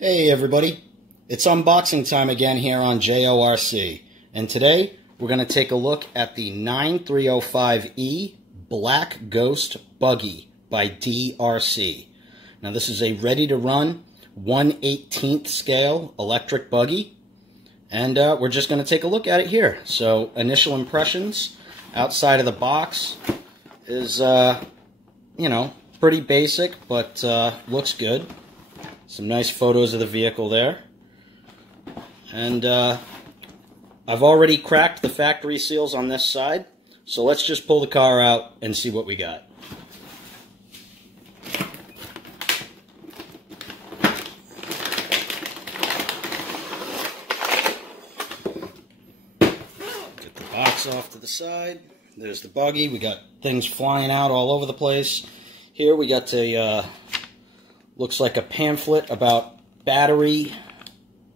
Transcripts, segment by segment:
Hey everybody, it's unboxing time again here on DeeRC, and today we're going to take a look at the 9305E Black Ghost Buggy by DeeRC. Now this is a ready-to-run 1/18th scale electric buggy, and we're just going to take a look at it here. So initial impressions outside of the box is, you know, pretty basic, but looks good. Some nice photos of the vehicle there. And I've already cracked the factory seals on this side, so let's just pull the car out and see what we got. Get the box off to the side. There's the buggy. We got things flying out all over the place. Here we got a looks like a pamphlet about battery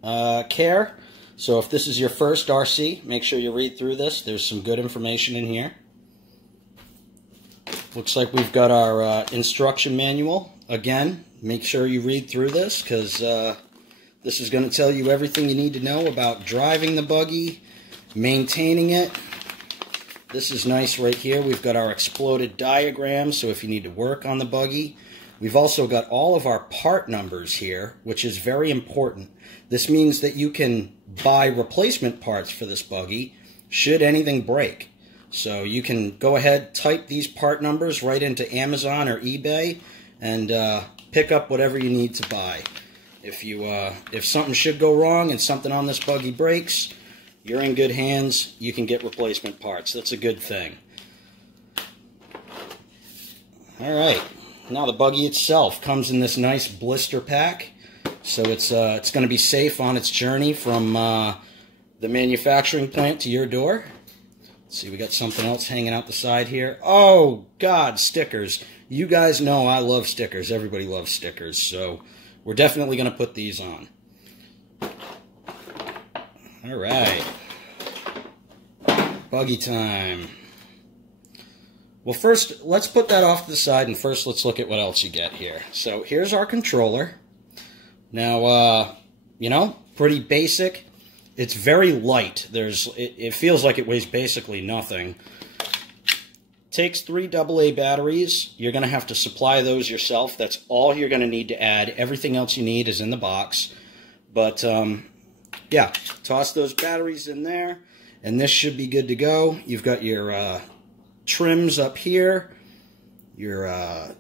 care. So if this is your first RC, make sure you read through this. There's some good information in here. Looks like we've got our instruction manual. Again, make sure you read through this, because this is going to tell you everything you need to know about driving the buggy, maintaining it. This is nice right here. We've got our exploded diagram, so if you need to work on the buggy. We've also got all of our part numbers here, which is very important. This means that you can buy replacement parts for this buggy should anything break. So you can go ahead, type these part numbers right into Amazon or eBay, and pick up whatever you need to buy. If something should go wrong and something on this buggy breaks, you're in good hands. You can get replacement parts. That's a good thing. All right. Now the buggy itself comes in this nice blister pack, so it's going to be safe on its journey from the manufacturing plant to your door. Let's see, we got something else hanging out the side here. Oh God, stickers! You guys know I love stickers. Everybody loves stickers, so we're definitely going to put these on. All right, buggy time. Well, first, let's put that off to the side, and first let's look at what else you get here. So here's our controller. Now, you know, pretty basic. It's very light. It feels like it weighs basically nothing. Takes 3 AA batteries. You're going to have to supply those yourself. That's all you're going to need to add. Everything else you need is in the box. But, yeah, toss those batteries in there, and this should be good to go. You've got your trims up here, your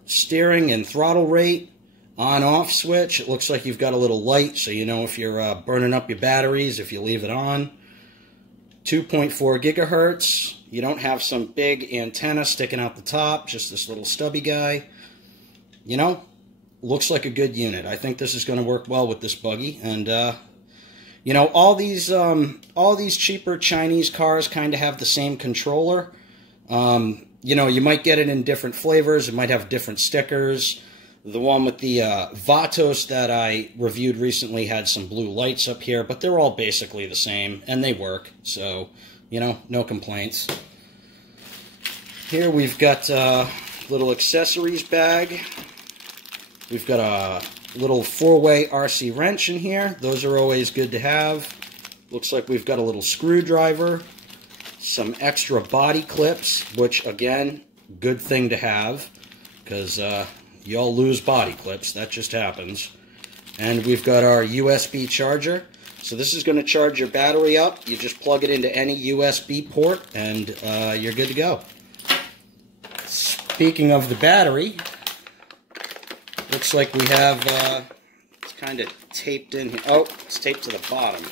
steering and throttle rate, on-off switch. It looks like you've got a little light, so you know if you're burning up your batteries if you leave it on. 2.4 gigahertz. You don't have some big antenna sticking out the top, just this little stubby guy. You know, looks like a good unit. I think this is going to work well with this buggy, and you know, all these cheaper Chinese cars kind of have the same controller. You know, you might get it in different flavors. It might have different stickers. The one with the Vatos that I reviewed recently had some blue lights up here, but they're all basically the same, and they work. So, you know, no complaints. Here we've got a little accessories bag. We've got a little 4-way RC wrench in here. Those are always good to have. Looks like we've got a little screwdriver. Some extra body clips, which, again, good thing to have, because you all lose body clips. That just happens. And we've got our USB charger. So this is going to charge your battery up. You just plug it into any USB port, and you're good to go. Speaking of the battery, looks like we have, it's kind of taped in here. Oh, it's taped to the bottom.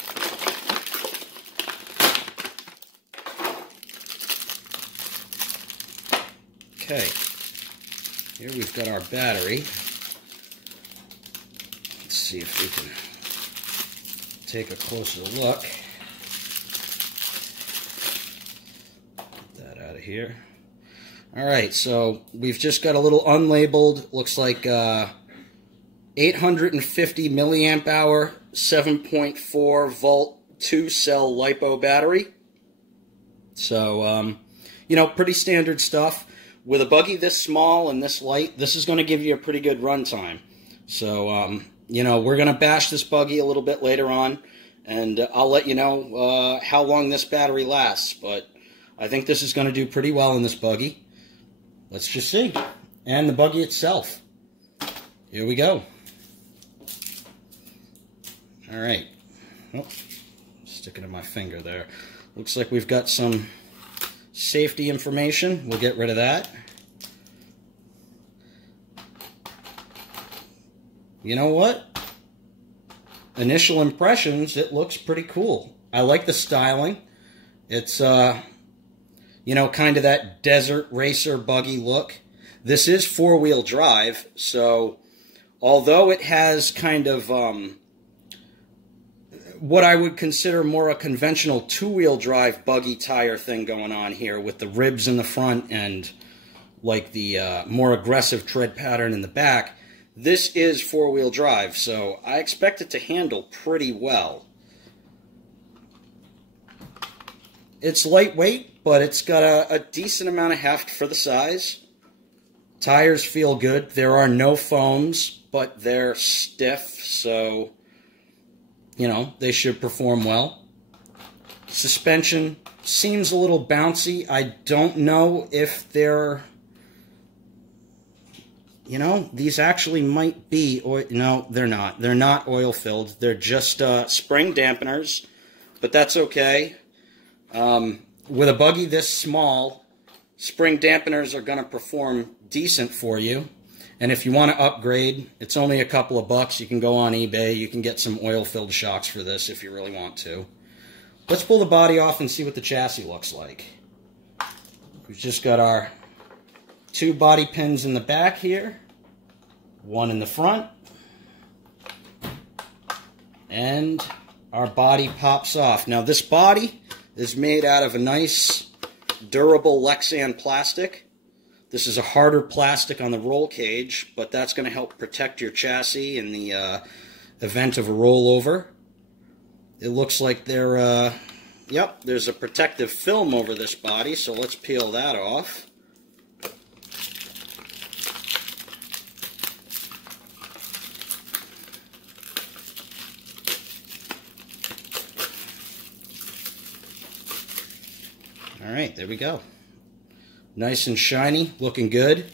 Okay, here we've got our battery. Let's see if we can take a closer look. Get that out of here. Alright, so we've just got a little unlabeled, looks like 850 milliamp hour, 7.4 volt, 2-cell LiPo battery. So, you know, pretty standard stuff. With a buggy this small and this light, this is going to give you a pretty good run time. So, you know, we're going to bash this buggy a little bit later on, and I'll let you know how long this battery lasts, but I think this is going to do pretty well in this buggy. Let's just see. And the buggy itself. Here we go. All right. Oh, sticking to my finger there. Looks like we've got some safety information. We'll get rid of that. You know what? Initial impressions, it looks pretty cool. I like the styling. It's, you know, kind of that desert racer buggy look. This is four-wheel drive, so although it has kind of what I would consider more a conventional two-wheel drive buggy tire thing going on here with the ribs in the front and like the more aggressive tread pattern in the back, this is four-wheel drive, so I expect it to handle pretty well. It's lightweight, but it's got a decent amount of heft for the size. Tires feel good. There are no foams, but they're stiff, so, you know, they should perform well. Suspension seems a little bouncy. I don't know if they're, you know, these actually might be oil. No, they're not. They're not oil-filled. They're just spring dampeners, but that's okay. With a buggy this small, spring dampeners are going to perform decent for you. And if you want to upgrade, it's only a couple of bucks. You can go on eBay. You can get some oil-filled shocks for this if you really want to. Let's pull the body off and see what the chassis looks like. We've just got our two body pins in the back here, one in the front, and our body pops off. Now this body is made out of a nice durable Lexan plastic. This is a harder plastic on the roll cage, but that's going to help protect your chassis in the event of a rollover. It looks like yep, there's a protective film over this body, so let's peel that off. All right, there we go. Nice and shiny, looking good.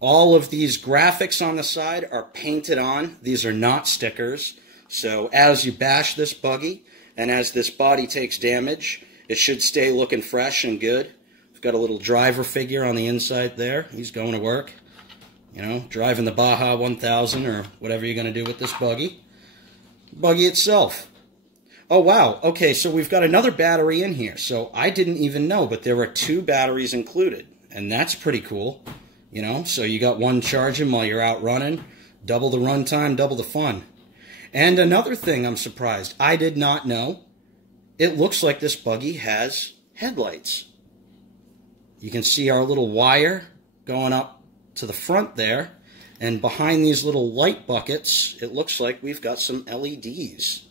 All of these graphics on the side are painted on. These are not stickers. So as you bash this buggy and as this body takes damage, it should stay looking fresh and good. We've got a little driver figure on the inside there. He's going to work. You know, driving the Baja 1000 or whatever you're going to do with this buggy. Buggy itself. Oh, wow. Okay, so we've got another battery in here. So I didn't even know, but there are two batteries included. And that's pretty cool. You know, so you got one charging while you're out running. Double the run time, double the fun. And another thing I'm surprised, I did not know. It looks like this buggy has headlights. You can see our little wire going up to the front there. And behind these little light buckets, it looks like we've got some LEDs.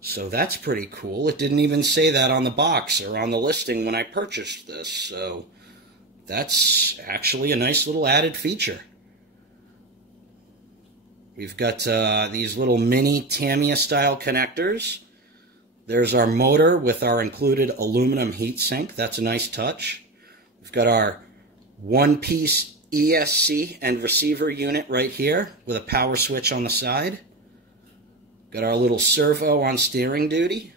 So that's pretty cool. It didn't even say that on the box or on the listing when I purchased this. So that's actually a nice little added feature. We've got these little mini Tamiya-style connectors. There's our motor with our included aluminum heatsink. That's a nice touch. We've got our one-piece ESC and receiver unit right here with a power switch on the side. Got our little servo on steering duty.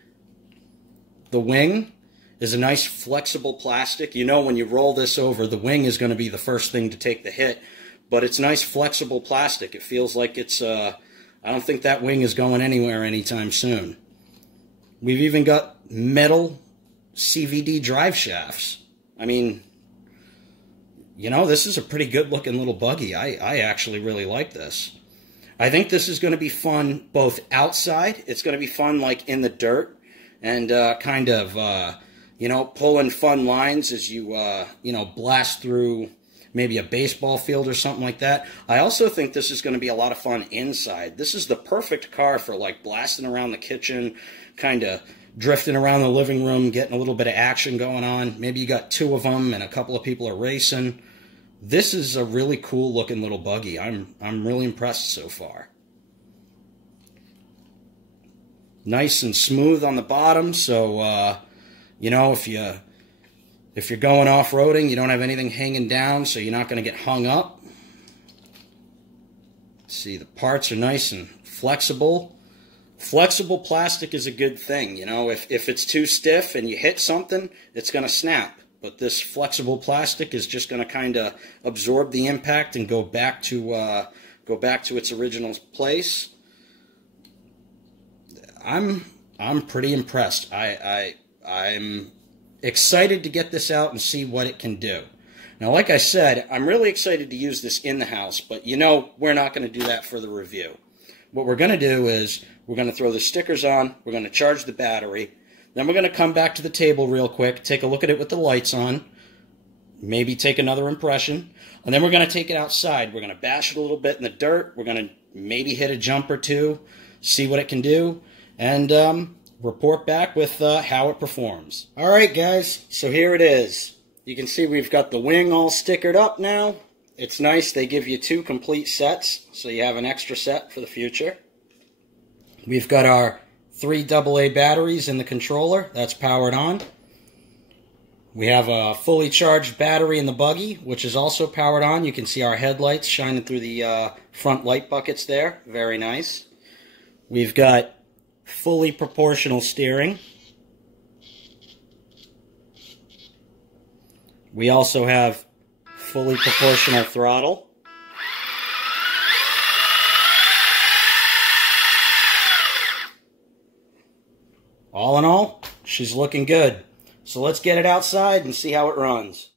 The wing is a nice flexible plastic. You know, when you roll this over, the wing is going to be the first thing to take the hit. But it's nice flexible plastic. It feels like it's, I don't think that wing is going anywhere anytime soon. We've even got metal CVD drive shafts. I mean, you know, this is a pretty good looking little buggy. I actually really like this. I think this is going to be fun both outside. It's going to be fun like in the dirt and kind of, you know, pulling fun lines as you, you know, blast through maybe a baseball field or something like that. I also think this is going to be a lot of fun inside. This is the perfect car for like blasting around the kitchen, kind of drifting around the living room, getting a little bit of action going on. Maybe you got two of them and a couple of people are racing. This is a really cool looking little buggy. I'm really impressed so far. nice and smooth on the bottom, so you know, if you're going off-roading, you don't have anything hanging down, so you're not going to get hung up. See, the parts are nice and flexible. Flexible plastic is a good thing, you know. If it's too stiff and you hit something, it's going to snap. But this flexible plastic is just going to kind of absorb the impact and go back to its original place. I'm pretty impressed. I'm excited to get this out and see what it can do. Now, like I said, I'm really excited to use this in the house, but you know we're not going to do that for the review. What we're going to do is we're going to throw the stickers on, we're going to charge the battery, then we're going to come back to the table real quick, take a look at it with the lights on, maybe take another impression, and then we're going to take it outside. We're going to bash it a little bit in the dirt, we're going to maybe hit a jump or two, see what it can do, and report back with how it performs. Alright guys, so here it is. You can see we've got the wing all stickered up now. It's nice, they give you 2 complete sets, so you have an extra set for the future. We've got our 3 AA batteries in the controller, that's powered on. We have a fully charged battery in the buggy, which is also powered on. You can see our headlights shining through the front light buckets there, very nice. We've got fully proportional steering. We also have fully proportional throttle. All in all, she's looking good. So let's get it outside and see how it runs.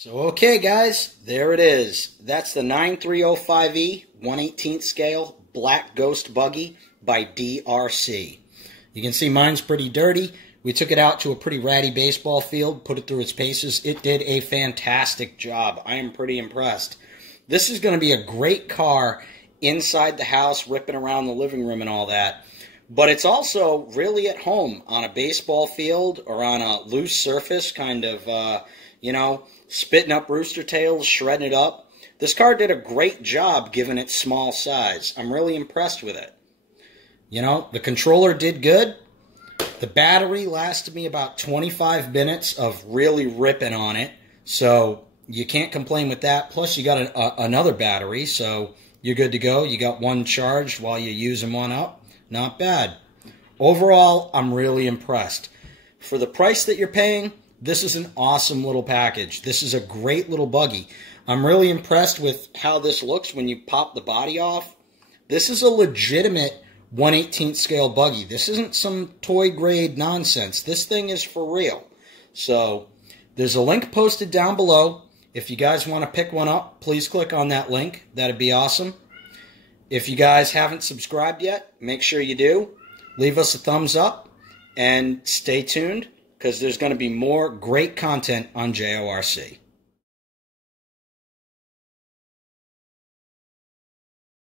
So okay guys, there it is. That's the 9305E 1/18 scale Black Ghost Buggy by DeeRC. You can see mine's pretty dirty. We took it out to a pretty ratty baseball field, put it through its paces. It did a fantastic job. I am pretty impressed. This is going to be a great car inside the house, ripping around the living room and all that. But it's also really at home on a baseball field or on a loose surface, kind of, you know, spitting up rooster tails, shredding it up. This car did a great job given its small size. I'm really impressed with it. You know, the controller did good. The battery lasted me about 25 minutes of really ripping on it. So you can't complain with that. Plus you got another battery, so you're good to go. You got one charged while you're using one up. Not bad. Overall, I'm really impressed. For the price that you're paying, this is an awesome little package. This is a great little buggy. I'm really impressed with how this looks when you pop the body off. This is a legitimate 1/18 scale buggy. This isn't some toy grade nonsense. This thing is for real. So there's a link posted down below. If you guys want to pick one up, please click on that link. That'd be awesome. If you guys haven't subscribed yet, make sure you do. Leave us a thumbs up and stay tuned because there's going to be more great content on JORC.